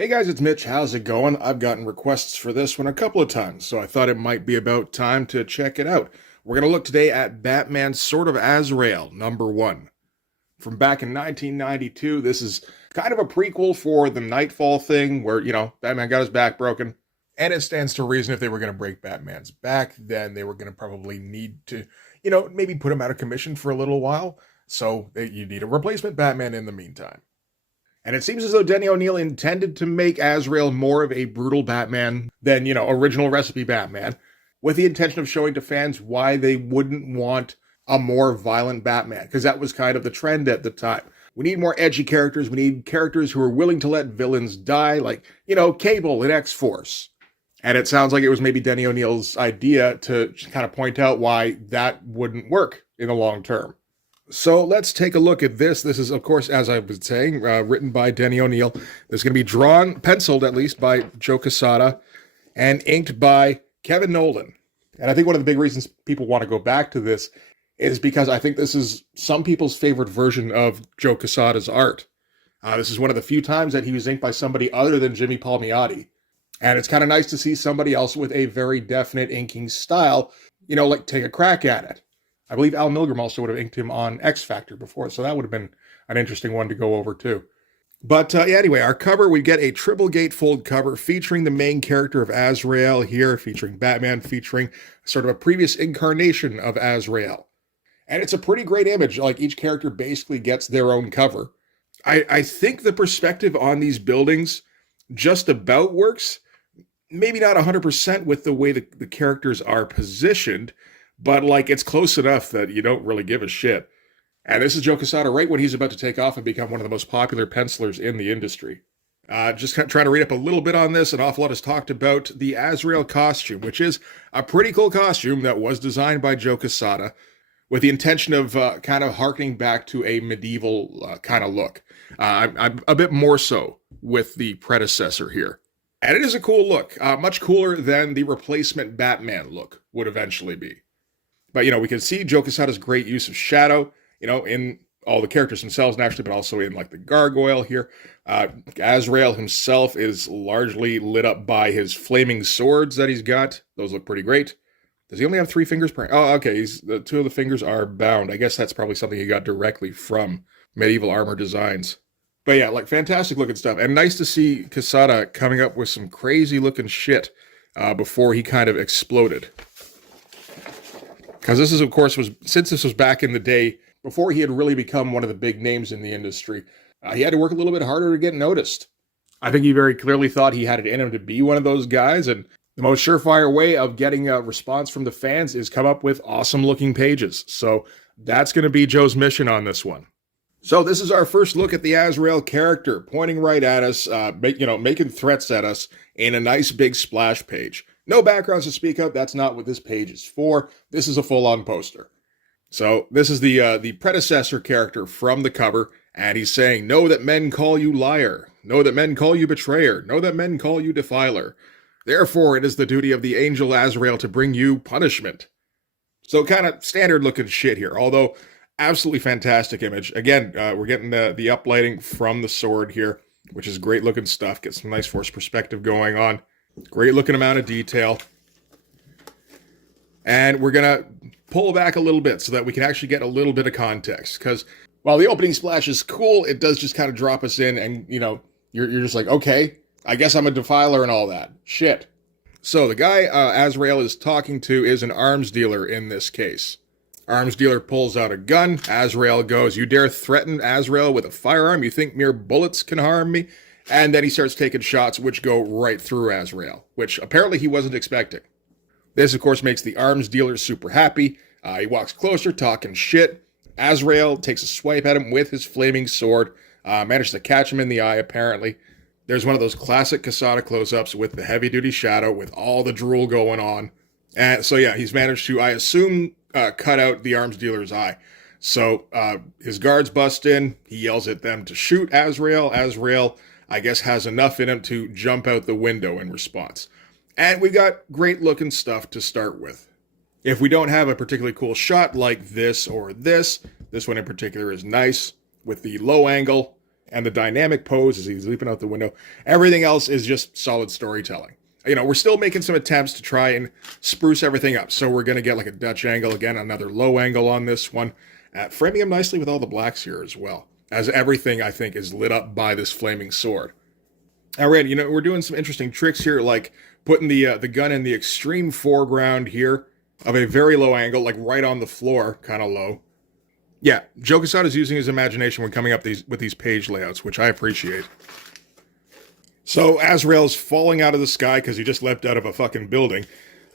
Hey guys, it's Mitch. How's it going? I've gotten requests for this one a couple of times, so I thought it might be about time to check it out. We're going to look today at Batman Sword of Azrael, #1. From back in 1992, this is kind of a prequel for the Nightfall thing where, Batman got his back broken. And it stands to reason if they were going to break Batman's back, then they were going to probably need to, maybe put him out of commission for a little while. So you need a replacement Batman in the meantime. And it seems as though Denny O'Neil intended to make Azrael more of a brutal Batman than, original recipe Batman, with the intention of showing to fans why they wouldn't want a more violent Batman, because that was kind of the trend at the time. We need more edgy characters. We need characters who are willing to let villains die, like, Cable in X-Force. And it sounds like it was maybe Denny O'Neil's idea to kind of point out why that wouldn't work in the long term. So let's take a look at this. This is, of course, as I've been saying, written by Denny O'Neil. This is going to be drawn, penciled at least, by Joe Quesada, and inked by Kevin Nolan. And I think one of the big reasons people want to go back to this is because I think this is some people's favorite version of Joe Quesada's art. This is one of the few times that he was inked by somebody other than Jimmy Palmiotti. And it's kind of nice to see somebody else with a very definite inking style, take a crack at it. I believe Al Milgrom also would have inked him on X Factor before, so that would have been an interesting one to go over too. But anyway, our cover, we get a triple gatefold cover featuring the main character of Azrael here, featuring Batman, featuring sort of a previous incarnation of Azrael. And it's a pretty great image, like each character basically gets their own cover. I think the perspective on these buildings just about works, maybe not 100% with the way the characters are positioned, but it's close enough that you don't really give a shit. And this is Joe Quesada right when he's about to take off and become one of the most popular pencilers in the industry. Just kind of trying to read up a little bit on this. An awful lot is talked about the Azrael costume, which is a pretty cool costume that was designed by Joe Quesada with the intention of kind of harkening back to a medieval kind of look. I'm a bit more so with the predecessor here. And it is a cool look, much cooler than the replacement Batman look would eventually be. But, we can see Joe Quesada's great use of shadow, in all the characters themselves naturally, but also in the gargoyle here. Azrael himself is largely lit up by his flaming swords that he's got. Those look pretty great. Does he only have 3 fingers per? Oh, okay. The 2 of the fingers are bound. I guess that's probably something he got directly from Medieval Armor Designs. But yeah, fantastic looking stuff. And nice to see Quesada coming up with some crazy looking shit before he kind of exploded. Because this is, of course, since this was back in the day, before he had really become one of the big names in the industry, he had to work a little bit harder to get noticed. I think he very clearly thought he had it in him to be one of those guys, and the most surefire way of getting a response from the fans is come up with awesome-looking pages. So that's going to be Joe's mission on this one. So this is our first look at the Azrael character, pointing right at us, making threats at us in a nice big splash page. No backgrounds to speak of. That's not what this page is for. This is a full-on poster. So this is the predecessor character from the cover, and he's saying, "Know that men call you liar. Know that men call you betrayer. Know that men call you defiler. Therefore, it is the duty of the angel Azrael to bring you punishment." So kind of standard-looking shit here, although absolutely fantastic image. Again, we're getting the uplighting from the sword here, which is great-looking stuff. Get some nice force perspective going on. Great looking amount of detail. And we're going to pull back a little bit so that we can actually get a little bit of context. Because while the opening splash is cool, it does just kind of drop us in and, you're just like, okay, I guess I'm a defiler and all that. Shit. So the guy Azrael is talking to is an arms dealer in this case. Arms dealer pulls out a gun. Azrael goes, "You dare threaten Azrael with a firearm? You think mere bullets can harm me?" And then he starts taking shots which go right through Azrael, which apparently he wasn't expecting. This, of course, makes the arms dealer super happy. He walks closer, talking shit. Azrael takes a swipe at him with his flaming sword, manages to catch him in the eye, apparently. There's one of those classic Quesada close-ups with the heavy-duty shadow with all the drool going on. And so, yeah, he's managed to, I assume, cut out the arms dealer's eye. So his guards bust in. He yells at them to shoot Azrael. Azrael, I guess, has enough in him to jump out the window in response. And we've got great looking stuff to start with. If we don't have a particularly cool shot like this or this one in particular is nice with the low angle and the dynamic pose as he's leaping out the window. Everything else is just solid storytelling. You know, we're still making some attempts to try and spruce everything up. So we're going to get like a Dutch angle again, another low angle on this one, framing him nicely with all the blacks here as well, as everything, I think, is lit up by this flaming sword. All right, you know, we're doing some interesting tricks here, like putting the gun in the extreme foreground here of a very low angle, like right on the floor, kind of low. Yeah, Joe Quesada's using his imagination when coming up with these page layouts, which I appreciate. So Azrael's falling out of the sky because he just leapt out of a fucking building.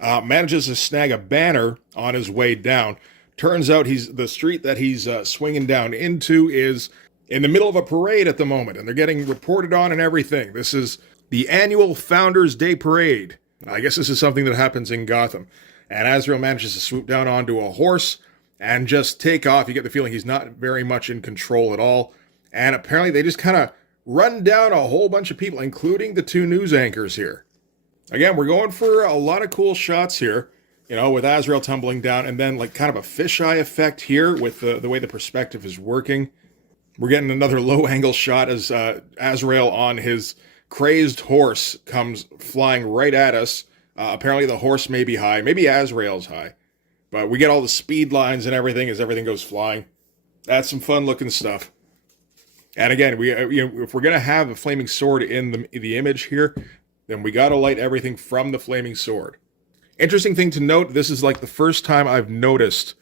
Manages to snag a banner on his way down. Turns out the street that he's swinging down into is in the middle of a parade at the moment, and they're getting reported on and everything. This is the annual Founders Day Parade. I guess this is something that happens in Gotham. And Azrael manages to swoop down onto a horse and just take off. You get the feeling he's not very much in control at all. And apparently they just kind of run down a whole bunch of people, including the two news anchors here. Again, we're going for a lot of cool shots here, you know, with Azrael tumbling down, and then like kind of a fisheye effect here with the way the perspective is working. We're getting another low angle shot as Azrael on his crazed horse comes flying right at us. Apparently the horse may be high, maybe Azrael's high, but we get all the speed lines and everything as everything goes flying. That's some fun looking stuff. And again, if we're gonna have a flaming sword in the image here, then we gotta light everything from the flaming sword. Interesting thing to note: this is like the first time I've noticed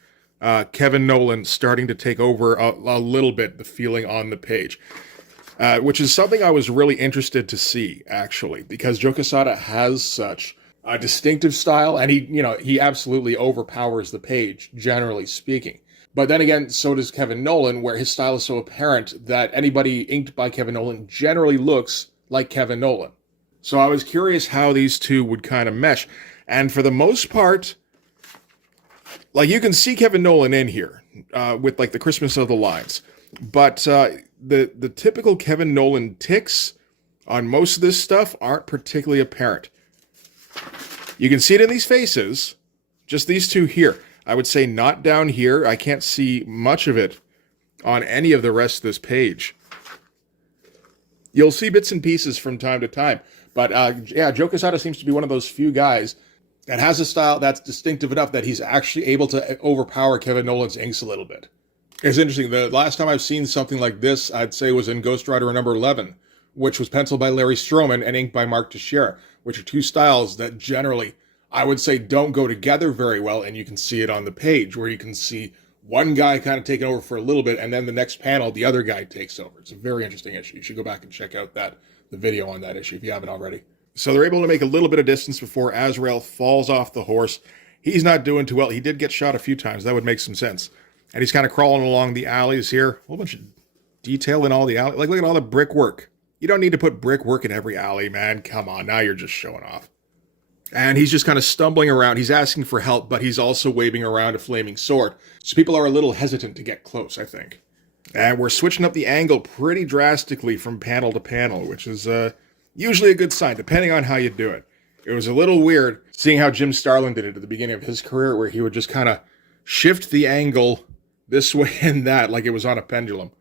Kevin Nolan starting to take over a little bit the feeling on the page, which is something I was really interested to see actually, because Joe Quesada has such a distinctive style, and he absolutely overpowers the page generally speaking. But then again, so does Kevin Nolan, where his style is so apparent that anybody inked by Kevin Nolan generally looks like Kevin Nolan. So I was curious how these two would kind of mesh. And for the most part, like you can see Kevin Nolan in here with like the crispness of the lines. But the typical Kevin Nolan ticks on most of this stuff aren't particularly apparent. You can see it in these faces, just these two here. I would say not down here. I can't see much of it on any of the rest of this page. You'll see bits and pieces from time to time. But yeah, Joe Quesada seems to be one of those few guys that has a style that's distinctive enough that he's actually able to overpower Kevin Nolan's inks a little bit. It's interesting. The last time I've seen something like this, I'd say, was in Ghost Rider number 11, which was penciled by Larry Stroman and inked by Mark Teixeira, which are two styles that generally, I would say, don't go together very well, and you can see it on the page, where you can see one guy kind of taking over for a little bit, and then the next panel, the other guy takes over. It's a very interesting issue. You should go back and check out the video on that issue if you haven't already. So they're able to make a little bit of distance before Azrael falls off the horse. He's not doing too well. He did get shot a few times. That would make some sense. And he's kind of crawling along the alleys here. A whole bunch of detail in all the alley. Like, look at all the brickwork. You don't need to put brickwork in every alley, man. Come on, now you're just showing off. And he's just kind of stumbling around. He's asking for help, but he's also waving around a flaming sword. So people are a little hesitant to get close, I think. And we're switching up the angle pretty drastically from panel to panel, which is usually a good sign, depending on how you do it. It was a little weird seeing how Jim Starlin did it at the beginning of his career, where he would just kind of shift the angle this way and that, like it was on a pendulum.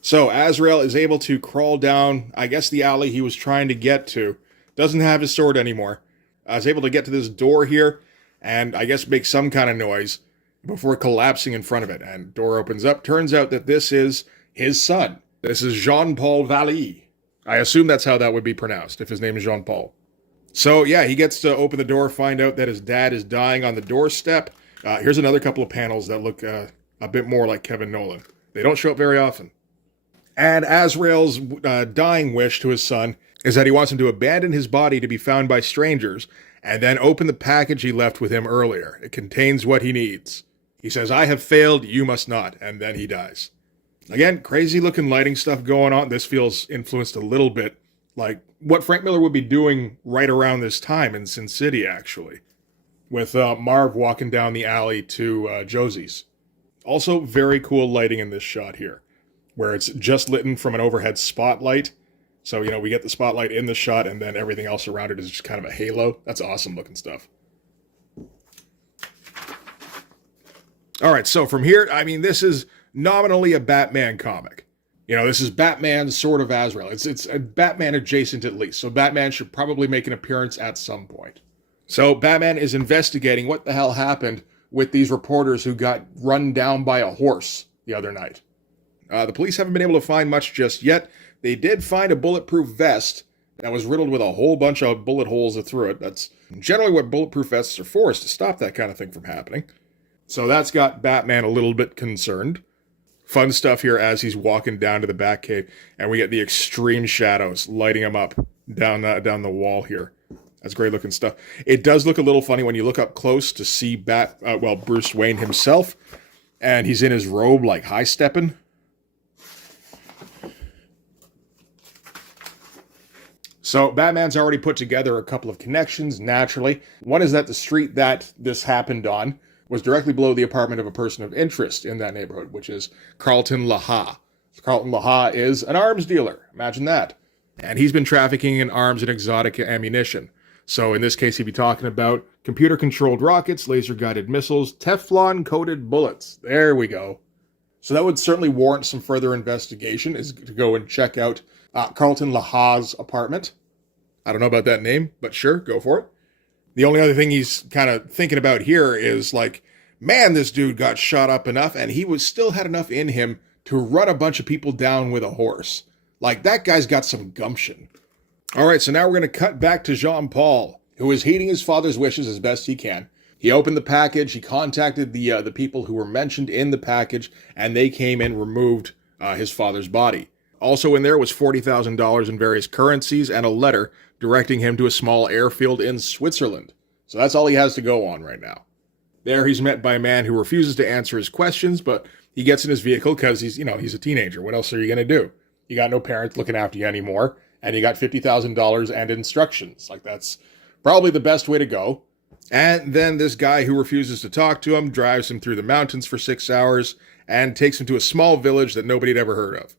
So Azrael is able to crawl down, I guess, the alley he was trying to get to. Doesn't have his sword anymore. Is able to get to this door here and I guess make some kind of noise before collapsing in front of it. And door opens up. Turns out that this is his son. This is Jean-Paul Vallee. I assume that's how that would be pronounced if his name is Jean-Paul. So yeah, he gets to open the door, find out that his dad is dying on the doorstep. Here's another couple of panels that look a bit more like Kevin Nolan. They don't show up very often. And Azrael's dying wish to his son is that he wants him to abandon his body to be found by strangers and then open the package he left with him earlier. It contains what he needs. He says, "I have failed, you must not," and then he dies. Again, crazy looking lighting stuff going on. This feels influenced a little bit like what Frank Miller would be doing right around this time in Sin City, actually, with Marv walking down the alley to Josie's. Also, very cool lighting in this shot here, where it's just lit from an overhead spotlight. So, we get the spotlight in the shot, and then everything else around it is just kind of a halo. That's awesome looking stuff. All right, so from here, this is nominally a Batman comic. You know, this is Batman Sword of Azrael. It's a Batman adjacent at least, so Batman should probably make an appearance at some point. So Batman is investigating what the hell happened with these reporters who got run down by a horse the other night. The police haven't been able to find much just yet. They did find a bulletproof vest that was riddled with a whole bunch of bullet holes through it. That's generally what bulletproof vests are for, is to stop that kind of thing from happening. So that's got Batman a little bit concerned. Fun stuff here as he's walking down to the Batcave, and we get the extreme shadows lighting him up down the wall here. That's great looking stuff. It does look a little funny when you look up close to see Bruce Wayne himself, and he's in his robe like high stepping. So Batman's already put together a couple of connections, naturally. One is that the street that this happened on was directly below the apartment of a person of interest in that neighborhood, which is Carlton LaHaye. Carlton LaHaye is an arms dealer. Imagine that. And he's been trafficking in arms and exotic ammunition. So in this case, he'd be talking about computer-controlled rockets, laser-guided missiles, Teflon-coated bullets. There we go. So that would certainly warrant some further investigation, is to go and check out Carlton LaHaye's apartment. I don't know about that name, but sure, go for it. The only other thing he's kind of thinking about here is like, man, this dude got shot up enough, and he still had enough in him to run a bunch of people down with a horse. Like, that guy's got some gumption. All right, so now we're going to cut back to Jean-Paul, who is heeding his father's wishes as best he can. He opened the package, he contacted the people who were mentioned in the package, and they came and removed his father's body. Also in there was $40,000 in various currencies and a letter directing him to a small airfield in Switzerland. So that's all he has to go on right now. There he's met by a man who refuses to answer his questions, but he gets in his vehicle because he's a teenager. What else are you going to do? You got no parents looking after you anymore, and you got $50,000 and instructions. Like, that's probably the best way to go. And then this guy who refuses to talk to him drives him through the mountains for 6 hours and takes him to a small village that nobody had ever heard of.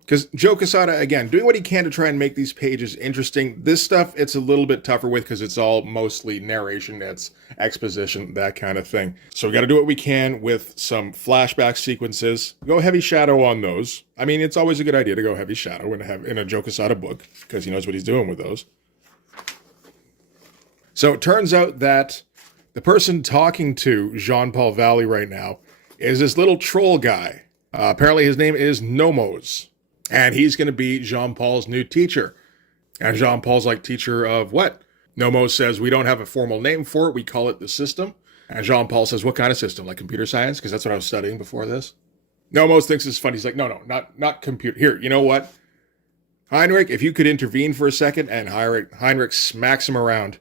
Because Joe Quesada, again, doing what he can to try and make these pages interesting. This stuff, it's a little bit tougher with because it's all mostly narration, it's exposition, that kind of thing. So we got to do what we can with some flashback sequences. Go heavy shadow on those. I mean, it's always a good idea to go heavy shadow in a Joe Quesada book because he knows what he's doing with those. So it turns out that the person talking to Jean-Paul Valley right now is this little troll guy. Apparently his name is Nomos. And he's going to be Jean-Paul's new teacher. And Jean-Paul's like, teacher of what? Nomos says, we don't have a formal name for it. We call it the system. And Jean-Paul says, what kind of system? Like computer science? Because that's what I was studying before this. Nomos thinks it's funny. He's like, no, not computer. Here, you know what? Heinrich, if you could intervene for a second. And Heinrich smacks him around.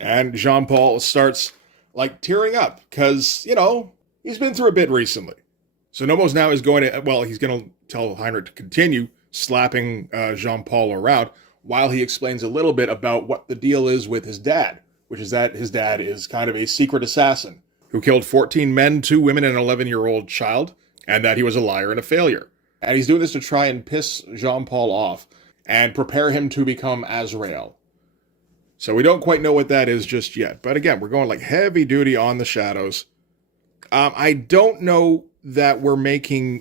And Jean-Paul starts like tearing up because, he's been through a bit recently. So Nomos now is he's going to tell Heinrich to continue slapping Jean-Paul around while he explains a little bit about what the deal is with his dad, which is that his dad is kind of a secret assassin who killed 14 men, 2 women, and an 11-year-old child, and that he was a liar and a failure. And he's doing this to try and piss Jean-Paul off and prepare him to become Azrael. So we don't quite know what that is just yet. But again, we're going like heavy duty on the shadows. I don't know that we're making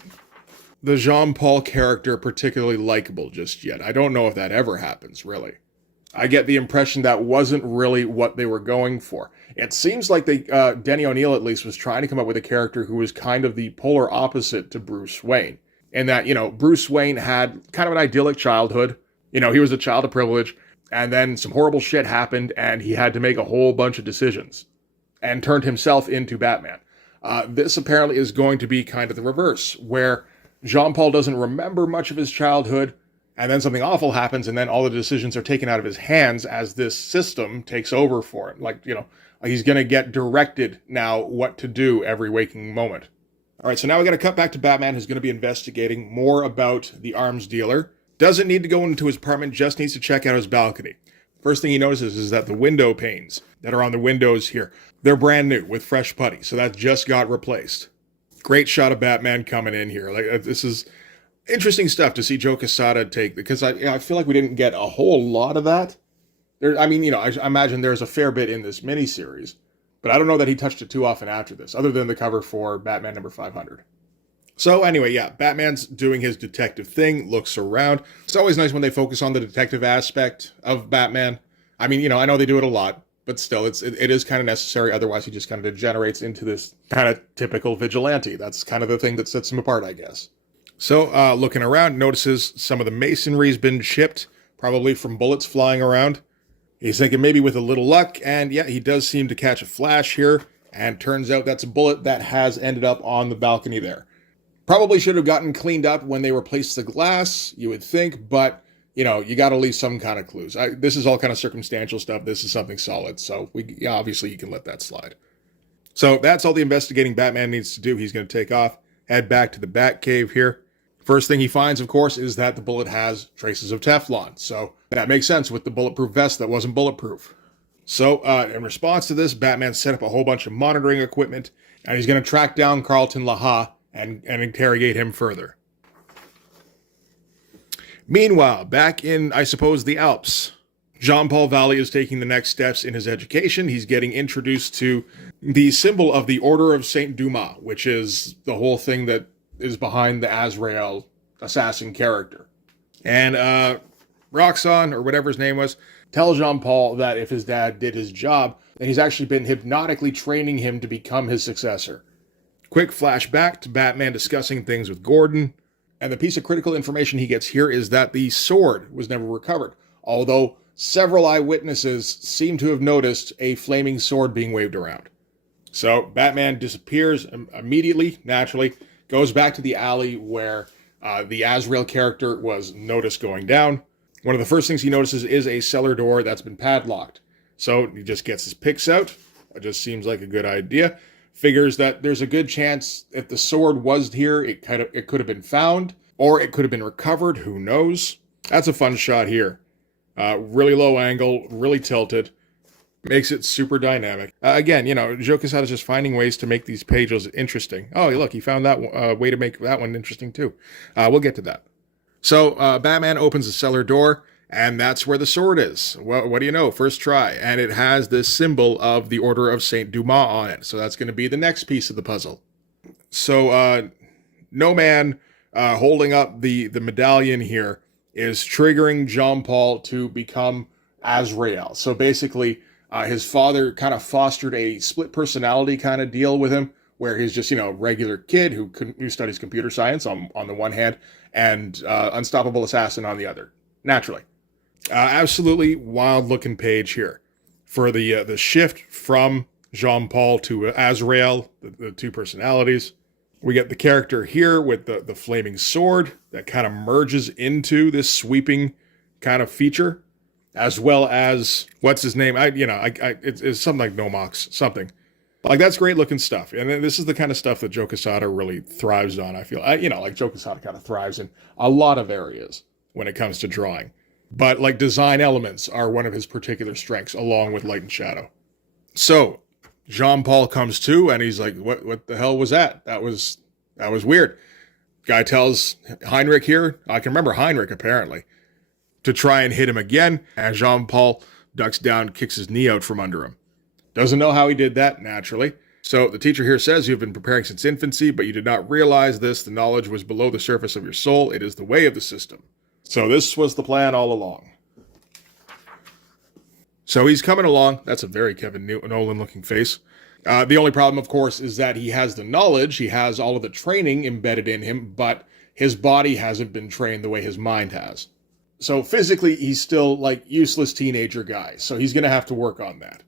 the Jean-Paul character particularly likable just yet. I don't know if that ever happens, really. I get the impression that wasn't really what they were going for. It seems like Denny O'Neil, at least, was trying to come up with a character who was kind of the polar opposite to Bruce Wayne. In that, Bruce Wayne had kind of an idyllic childhood. He was a child of privilege, and then some horrible shit happened, and he had to make a whole bunch of decisions, and turned himself into Batman. This apparently is going to be kind of the reverse, where Jean-Paul doesn't remember much of his childhood, and then something awful happens, and then all the decisions are taken out of his hands as this system takes over for him. Like, he's going to get directed now what to do every waking moment. All right, so now we got to cut back to Batman, who's going to be investigating more about the arms dealer. Doesn't need to go into his apartment, just needs to check out his balcony. First thing he notices is that the window panes that are on the windows here, they're brand new with fresh putty, so that just got replaced. Great shot of Batman coming in here. Like, this is interesting stuff to see Joe Quesada take, because I feel like we didn't get a whole lot of that. I imagine there's a fair bit in this miniseries, but I don't know that he touched it too often after this, other than the cover for Batman number 500. So anyway, yeah, Batman's doing his detective thing, looks around. It's always nice when they focus on the detective aspect of Batman. I mean, I know they do it a lot, but still, it is kind of necessary. Otherwise, he just kind of degenerates into this kind of typical vigilante. That's kind of the thing that sets him apart, I guess. So looking around, notices some of the masonry's been chipped, probably from bullets flying around. He's thinking maybe with a little luck, and yeah, he does seem to catch a flash here, and turns out that's a bullet that has ended up on the balcony there. Probably should have gotten cleaned up when they replaced the glass, you would think, but, you got to leave some kind of clues. This is all kind of circumstantial stuff. This is something solid, so obviously you can let that slide. So that's all the investigating Batman needs to do. He's going to take off, head back to the Batcave here. First thing he finds, of course, is that the bullet has traces of Teflon, so that makes sense with the bulletproof vest that wasn't bulletproof. So, in response to this, Batman set up a whole bunch of monitoring equipment, and he's going to track down Carlton Laha and interrogate him further. Meanwhile, back in, I suppose, the Alps, Jean-Paul Valley is taking the next steps in his education. He's getting introduced to the symbol of the Order of Saint Dumas, which is the whole thing that is behind the Azrael assassin character. And Roxanne, or whatever his name was, tells Jean-Paul that if his dad did his job, then he's actually been hypnotically training him to become his successor. Quick flashback to Batman discussing things with Gordon, and the piece of critical information he gets here is that the sword was never recovered, although several eyewitnesses seem to have noticed a flaming sword being waved around. So Batman disappears immediately, naturally, goes back to the alley where the Azrael character was noticed going down. One of the first things he notices is a cellar door that's been padlocked. So he just gets his picks out. It just seems like a good idea. Figures that there's a good chance if the sword was here, it could have been found, or it could have been recovered. Who knows? That's a fun shot here. Really low angle, really tilted. Makes it super dynamic. Again, Joe Quesada's just finding ways to make these pages interesting. Oh, look, he found that way to make that one interesting too. We'll get to that. So Batman opens the cellar door, and that's where the sword is. Well, what do you know? First try. And it has this symbol of the Order of Saint Dumas on it. So that's going to be the next piece of the puzzle. So No Man holding up the medallion here is triggering Jean-Paul to become Azrael. So basically, his father kind of fostered a split personality kind of deal with him, where he's just, regular kid who studies computer science on the one hand, and unstoppable assassin on the other, naturally. Absolutely wild-looking page here. For the shift from Jean-Paul to Azrael, the two personalities. We get the character here with the flaming sword that kind of merges into this sweeping kind of feature, as well as, what's his name? It's something like Nomox, something. Like, that's great looking stuff. And this is the kind of stuff that Joe Quesada really thrives on, I feel. Like Joe Quesada kind of thrives in a lot of areas when it comes to drawing. But, like, design elements are one of his particular strengths, along with light and shadow. So, Jean-Paul comes to, and he's like, what the hell was that? That was weird. Guy tells Heinrich here, I can remember Heinrich, apparently, to try and hit him again, and Jean-Paul ducks down, kicks his knee out from under him. Doesn't know how he did that, naturally. So the teacher here says, you've been preparing since infancy, but you did not realize this. The knowledge was below the surface of your soul. It is the way of the system. So this was the plan all along. So he's coming along. That's a very Kevin Nolan-looking face. The only problem, of course, is that he has the knowledge, he has all of the training embedded in him, but his body hasn't been trained the way his mind has. So physically, he's still, like, useless teenager guy. So he's going to have to work on that.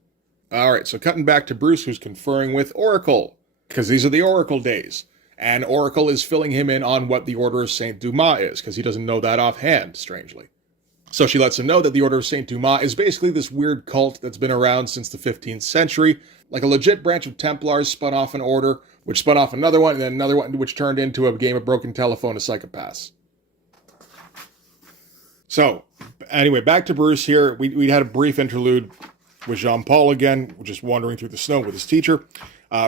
All right, so cutting back to Bruce, who's conferring with Oracle, because these are the Oracle days. And Oracle is filling him in on what the Order of Saint Dumas is, because he doesn't know that offhand, strangely. So she lets him know that the Order of Saint Dumas is basically this weird cult that's been around since the 15th century, like a legit branch of Templars spun off an order, which spun off another one, and then another one, which turned into a game of broken telephone to psychopaths. So, anyway, back to Bruce here. We had a brief interlude with Jean-Paul again, just wandering through the snow with his teacher.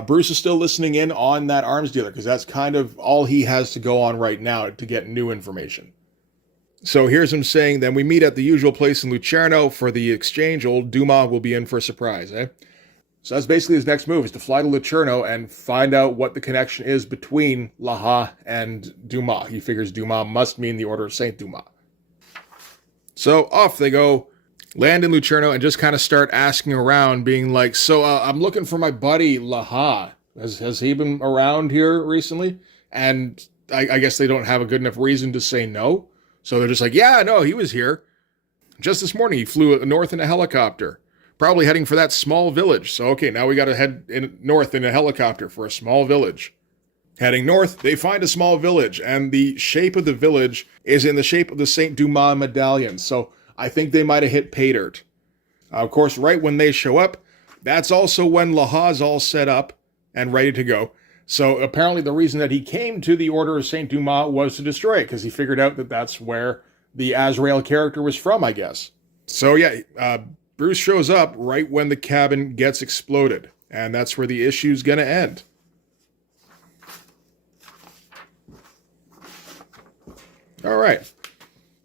Bruce is still listening in on that arms dealer, because that's kind of all he has to go on right now to get new information. So here's him saying, then we meet at the usual place in Lucerno for the exchange. Old Dumas will be in for a surprise, eh? So that's basically his next move, is to fly to Lucerno and find out what the connection is between Laha and Dumas. He figures Dumas must mean the Order of Saint Dumas. So off they go, land in Lucerno, and just kind of start asking around, being like, so I'm looking for my buddy Laha. Has he been around here recently? And I guess they don't have a good enough reason to say no. So they're just like, yeah, no, he was here. Just this morning, he flew north in a helicopter, probably heading for that small village. So, okay, now we got to head north in a helicopter for a small village. Heading north, they find a small village, and the shape of the village is in the shape of the Saint Dumas medallion. So I think they might have hit pay dirt. Of course, right when they show up, that's also when Laha's all set up and ready to go. So apparently the reason that he came to the Order of Saint Dumas was to destroy it, because he figured out that that's where the Azrael character was from, I guess. So yeah, Bruce shows up right when the cabin gets exploded, and that's where the issue's gonna end. All right,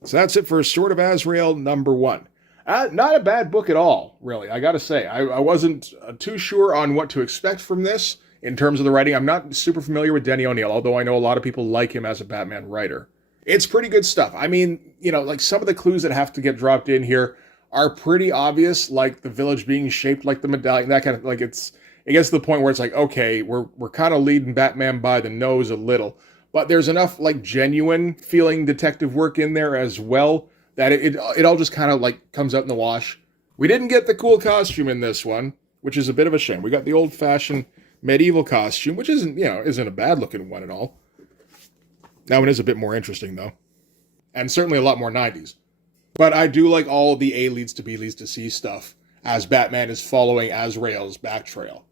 so that's it for Sword of Azrael #1. Not a bad book at all, really, I gotta say. I wasn't too sure on what to expect from this in terms of the writing. I'm not super familiar with Denny O'Neil, although I know a lot of people like him as a Batman writer. It's pretty good stuff. I mean, you know, like some of the clues that have to get dropped in here are pretty obvious, like the village being shaped like the medallion, that kind of, like, it gets to the point where it's like, okay, we're kind of leading Batman by the nose a little. But there's enough, like, genuine feeling detective work in there as well that it all just kind of, like, comes out in the wash. We didn't get the cool costume in this one, which is a bit of a shame. We got the old-fashioned medieval costume, which isn't a bad-looking one at all. That one is a bit more interesting, though. And certainly a lot more 90s. But I do like all the A leads to B leads to C stuff as Batman is following Azrael's back trail.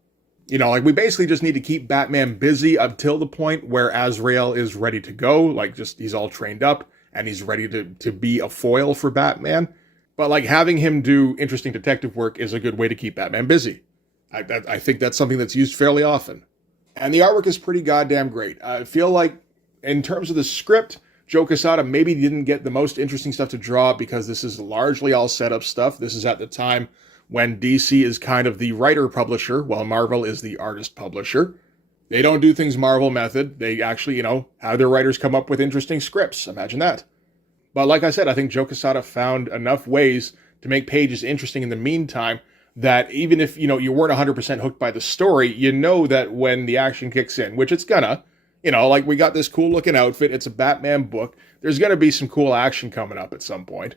You know, like, we basically just need to keep Batman busy until the point where Azrael is ready to go. Like, just, he's all trained up and he's ready to be a foil for Batman. But, like, having him do interesting detective work is a good way to keep Batman busy. I think that's something that's used fairly often. And the artwork is pretty goddamn great. I feel like, in terms of the script, Joe Quesada maybe didn't get the most interesting stuff to draw because this is largely all set up stuff. This is at the time when DC is kind of the writer-publisher, while Marvel is the artist-publisher. They don't do things Marvel method. They actually, have their writers come up with interesting scripts. Imagine that. But like I said, I think Joe Quesada found enough ways to make pages interesting in the meantime that even if, you weren't 100% hooked by the story, you know that when the action kicks in, which it's gonna, like, we got this cool looking outfit. It's a Batman book. There's going to be some cool action coming up at some point.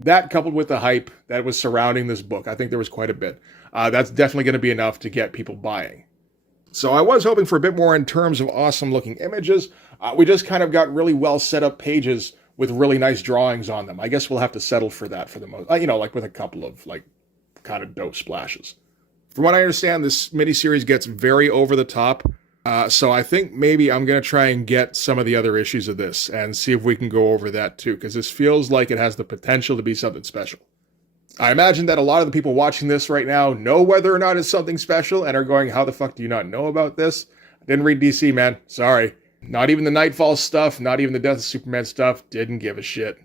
That, coupled with the hype that was surrounding this book, I think there was quite a bit. That's definitely going to be enough to get people buying. So I was hoping for a bit more in terms of awesome looking images. We just kind of got really well set up pages with really nice drawings on them. I guess we'll have to settle for that for the most, like with a couple of, like, kind of dope splashes. From what I understand, this miniseries gets very over the top. So I think maybe I'm going to try and get some of the other issues of this and see if we can go over that too, because this feels like it has the potential to be something special. I imagine that a lot of the people watching this right now know whether or not it's something special and are going, how the fuck do you not know about this? I didn't read DC, man. Sorry. Not even the Nightfall stuff, not even the Death of Superman stuff. Didn't give a shit.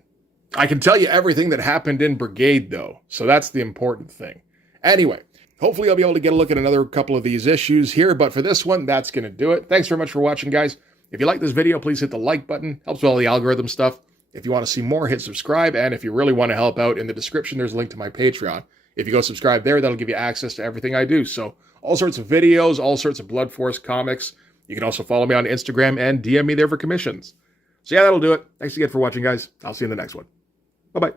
I can tell you everything that happened in Brigade, though, so that's the important thing. Anyway. Hopefully I'll be able to get a look at another couple of these issues here, but for this one, that's going to do it. Thanks very much for watching, guys. If you like this video, please hit the like button. Helps with all the algorithm stuff. If you want to see more, hit subscribe, and if you really want to help out, in the description, there's a link to my Patreon. If you go subscribe there, that'll give you access to everything I do. So all sorts of videos, all sorts of Blood Force comics. You can also follow me on Instagram and DM me there for commissions. So yeah, that'll do it. Thanks again for watching, guys. I'll see you in the next one. Bye-bye.